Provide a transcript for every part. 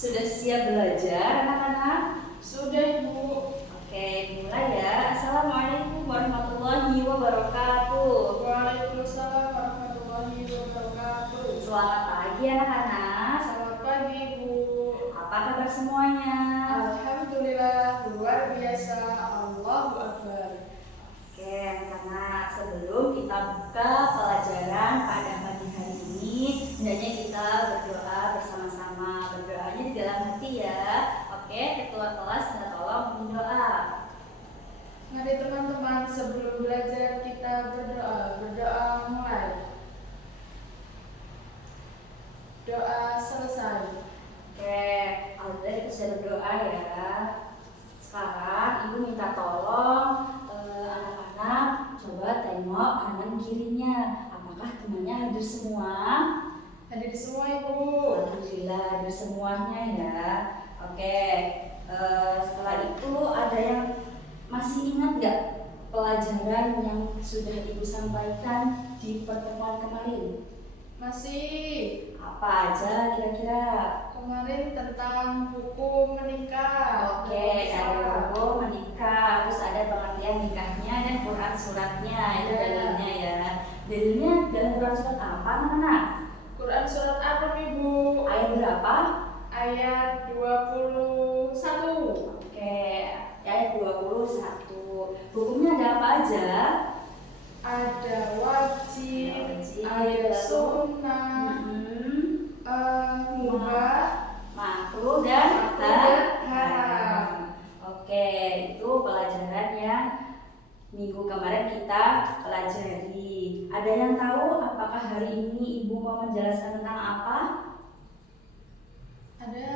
Sudah siap belajar anak-anak? Sudah, Ibu. Oke, mulai ya. Assalamualaikum warahmatullahi wabarakatuh. Waalaikumsalam warahmatullahi wabarakatuh. Selamat pagi anak-anak. Selamat pagi, Ibu. Apa kabar semuanya? Alhamdulillah, luar biasa. Allahu Akbar. Oke anak-anak, sebelum kita buka pelajaran pada pagi hari ini, hendaknya kita berdoa bersama-sama. Berdoanya di dalam hati ya. Oke, ketua kelas minta tolong berdoa. Mari teman-teman, sebelum belajar kita berdoa. Berdoa mulai. Doa selesai. Oke, alhamdulillah kita sudah berdoa ya. Sekarang ibu minta tolong anak-anak coba tengok kanan kirinya. Apakah temannya hadir semua? Hadir semua, Ibu. Alhamdulillah hadir semuanya ya. Oke, setelah itu ada yang masih ingat nggak pelajaran yang sudah ibu sampaikan di pertemuan kemarin? Masih. Apa aja kira-kira? Kemarin tentang hukum menikah. Oke, ada hukum menikah, terus ada pengertian nikahnya dan Quran suratnya, itu dalilnya ya. Dalilnya dalam Quran surat apa anak-anak? Quran surat Ar-Rum, Ibu. Ayat berapa? Ayat 21. Oke, ayat 21. Hukumnya ada apa aja? Ada wajib, ada sunnah, mubah, makruh dan haram. haram. Oke, itu pelajaran yang minggu kemarin kita pelajari. Ada yang tahu apakah hari ini ibu mau menjelaskan tentang apa? Ada.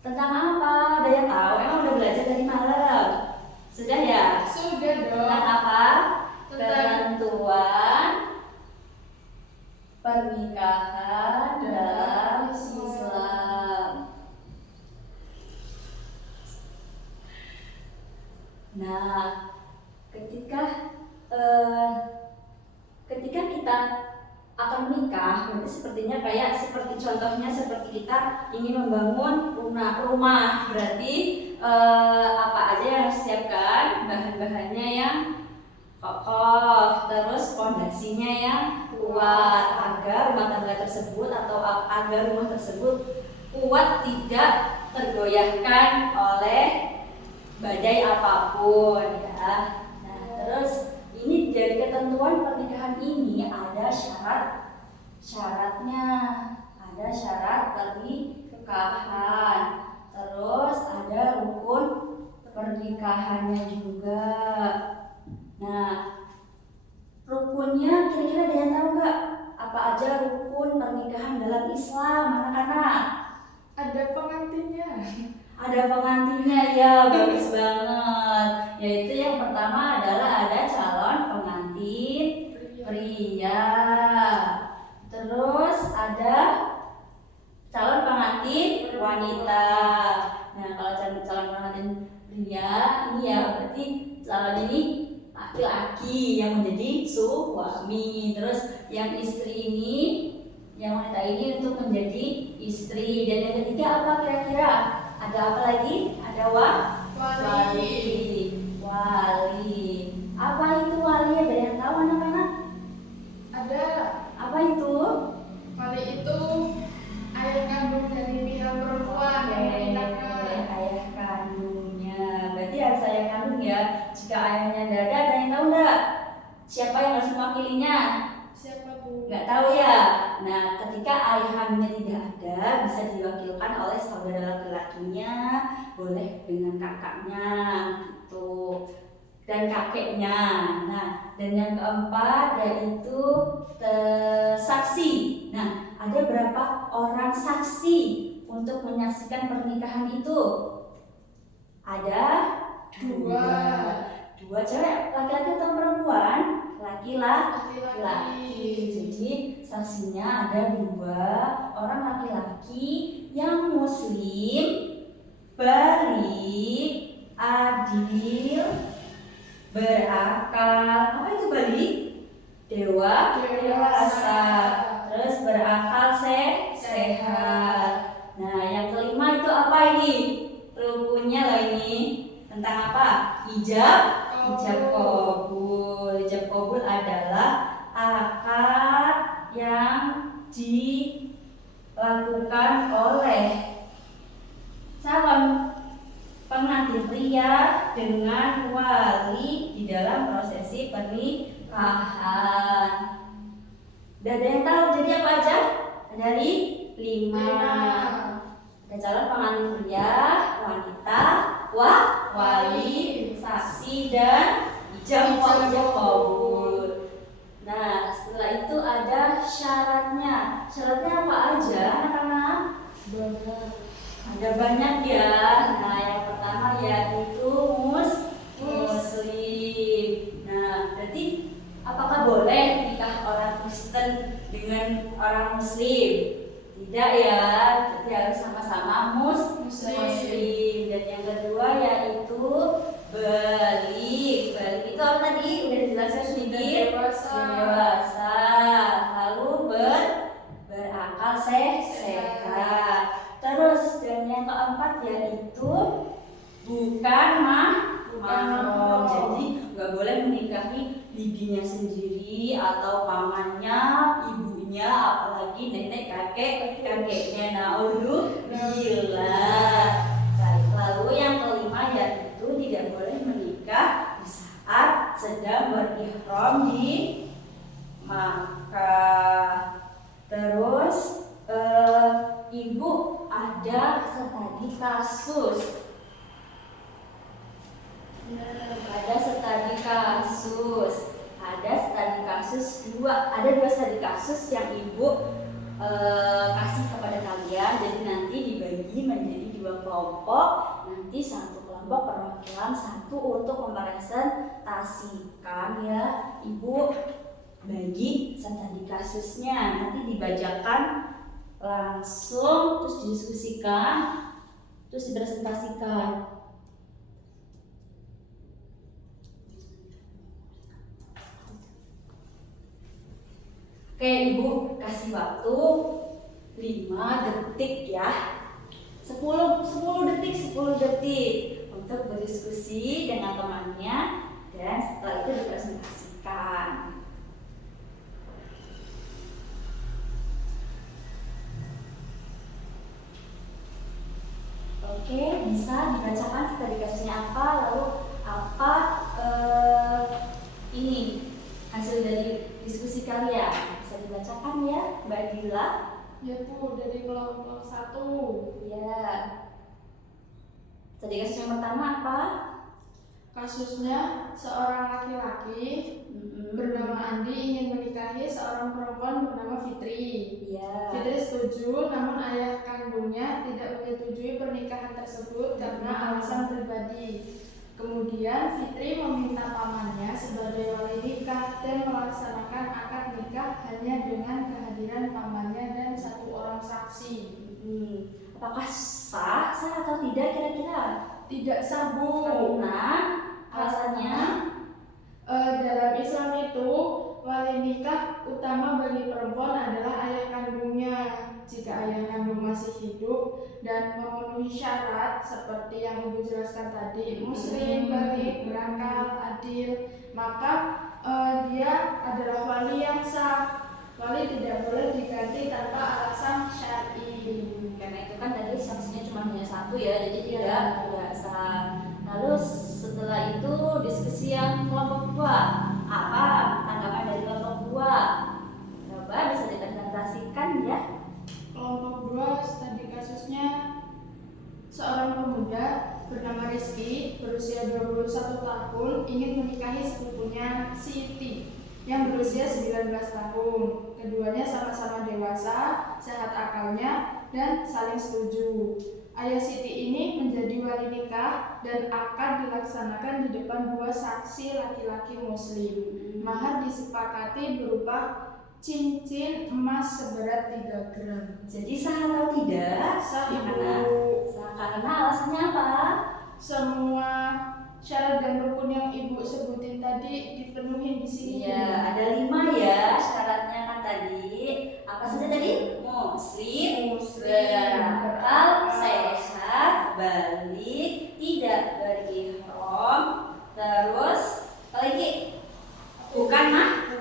Tentang apa? Ada yang tahu? Emang udah belajar dari malam? Sudah ya? Sudah dong. Tentang apa? Tentang Ketentuan pernikahan dalam Islam. Nah, ketika kita akan menikah, berarti sepertinya kayak seperti contohnya seperti kita ingin membangun rumah. Berarti apa aja yang harus disiapkan? Bahan-bahannya yang kokoh, terus fondasinya yang kuat agar rumah tangga tersebut atau agar rumah tersebut kuat, tidak tergoyahkan oleh badai apapun ya. Nah, terus ini dari ketentuan pernikahan ini ada syaratnya, ada syarat pernikahan, terus ada rukun pernikahannya juga. Nah, rukunnya kira-kira ada yang tahu nggak? Apa aja rukun pernikahan dalam Islam, anak-anak? Ada pengantinnya. Ada pengantinnya ya, bagus banget. Yaitu yang pertama adalah ada calon pengantin pria. Terus ada calon pengantin wanita. Nah, kalau calon pengantin pria ini ya berarti calon ini laki-laki yang menjadi suami. Terus yang istri ini, yang wanita ini untuk menjadi istri. Dan yang ketiga apa kira-kira? Ada apa lagi? Ada wali. Apa itu wali? Ada yang tahu anak-anak? Ada. Apa itu? Wali itu ayah kandung dari pihak perempuan yang menikahkan. Ayah kandungnya. Berarti harus ayah kandung ya. Jika ayahnya tidak ada yang tahu nggak? Siapa yang harus mewakilinya? Siapa, Bu? Nggak tahu ya. Nah, ketika ayah kandungnya tidak ada, bisa diwakilkan oleh saudara laki-lakinya, boleh dengan kakaknya, gitu, dan kakeknya. Nah, dan yang keempat yaitu saksi. Nah, ada berapa orang saksi untuk menyaksikan pernikahan itu? Ada dua cewek, laki-laki atau perempuan? Laki-laki. Jadi saksinya ada 2 orang laki-laki yang muslim, baik, adil, berakal. Apa itu balik? Dewasa. Terus berakal sehat. Nah, yang kelima yang dilakukan oleh calon pengantin pria dengan wali di dalam prosesi pernikahan. Udah ada yang tahu jadi apa aja? Dari 5. Ada calon pengantin pria, wanita, wali, saksi, dan ijab kabul. Nah, setelah itu ada syaratnya. Syaratnya apa aja, anak-anak? Ada banyak ya. Nah, yang pertama yaitu muslim. Nah, berarti apakah boleh nikah orang Kristen dengan orang Muslim? Tidak ya, jadi harus sama-sama muslim. Dan yang kedua yaitu balik. Balik itu apa tadi? Udah dijelaskan sedikit. Dewasa. Lalu berakal sehat. Terus dan yang keempat yaitu bukan mahram. Jadi nggak boleh menikahi bibinya sendiri atau pamannya, ibunya, apalagi nenek kakeknya. Naudzubillah. Lalu yang kelima yaitu tidak boleh menikah di saat sedang berihram di Makkah. Terus ibu ada studi kasus. Ada dua studi kasus yang ibu kasih kepada kalian. Jadi nanti dibagi menjadi 2 kelompok. Nanti satu kelompok perwakilan, satu untuk mepresentasikan ya. Ibu bagi studi kasusnya, nanti dibacakan langsung, terus didiskusikan, terus dipresentasikan. Oke, ibu kasih waktu 5 detik ya. 10 detik untuk berdiskusi dengan temannya, dan setelah itu dipresentasikan. Oke, bisa dibacakan studi kasusnya apa, lalu apa ini hasil dari diskusi kalian. Bisa dibacakan ya, Mbak Dila? Ya Bu, dari kelompok 1. Ya. Studi kasus yang pertama apa? Kasusnya seorang laki-laki bernama Andi ingin menikahi seorang perempuan bernama Fitri. Ya. Fitri setuju, namun ayah kandungnya tidak menyetujui pernikahan tersebut karena alasan pribadi. Kemudian Fitri meminta pamannya sebagai wali nikah dan melaksanakan akad nikah hanya dengan kehadiran pamannya dan 1 orang saksi. Apakah sah atau tidak kira-kira? Tidak sah, Bu. Karena alasannya dalam Islam itu wali nikah utama bagi perempuan adalah ayah kandungnya. Jika ayah kandung masih hidup dan memenuhi syarat seperti yang Ibu jelaskan tadi, muslim, balik, berakal, adil, maka dia adalah wali yang sah. Wali tidak boleh diganti tanpa alasan syar'i. karena itu kan tadi sanksinya cuma hanya 1 ya, jadi tidak sah. Lalu setelah itu diskusi yang kelompok 2. Apa tanggapan dari kelompok 2? Coba bisa dipresentasikan ya. Kelompok 2 studi kasusnya seorang pemuda bernama Rizky berusia 21 tahun ingin menikahi sepupunya Siti yang berusia 19 tahun. Keduanya sama-sama dewasa, sehat akalnya, dan saling setuju. Ayah Siti ini menjadi wali nikah dan akad dilaksanakan di depan 2 saksi laki-laki muslim. Mahar disepakati berupa cincin emas seberat 3 gram. Jadi sah atau tidak? Sah, Ibu. Sah karena alasannya apa? Semua syarat dan rukun yang Ibu sebutin tadi dipenuhi di sini. Iya, ada 5 ya syaratnya kan tadi. Apa saja tadi? Muslim, berakal, sehat, balik, tidak berihram, terus apa lagi? Bukan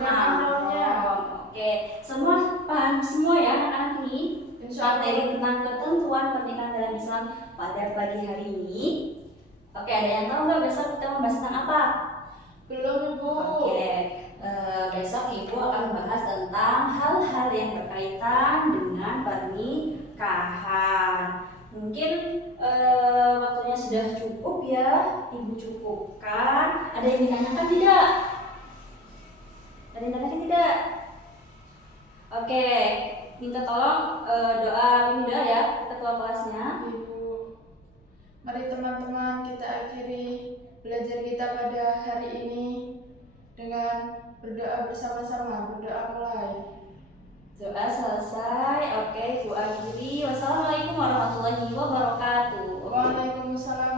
mahramnya. Oke, Oke, semua paham semua ya anak-anak ini Insya materi tentang ketentuan pernikahan dalam Islam pada pagi hari ini. Oke, ada yang tahu nggak besok kita membahas tentang apa? Belum Ibu. Oke, besok Ibu akan membahas tentang hal-hal yang berkaitan dengan pernikahan. Mungkin waktunya sudah cukup ya, Ibu cukupkan. Ada yang ditanyakan tidak? Ada yang ditanyakan tidak? Oke, minta tolong doa pindah ya ketua kelasnya. Ibu, mari teman-teman kita akhiri belajar kita pada hari ini dengan berdoa bersama-sama. Berdoa mulai. Doa selesai. Oke, Ibu akhiri. Wassalamualaikum warahmatullahi wabarakatuh. Waalaikumsalam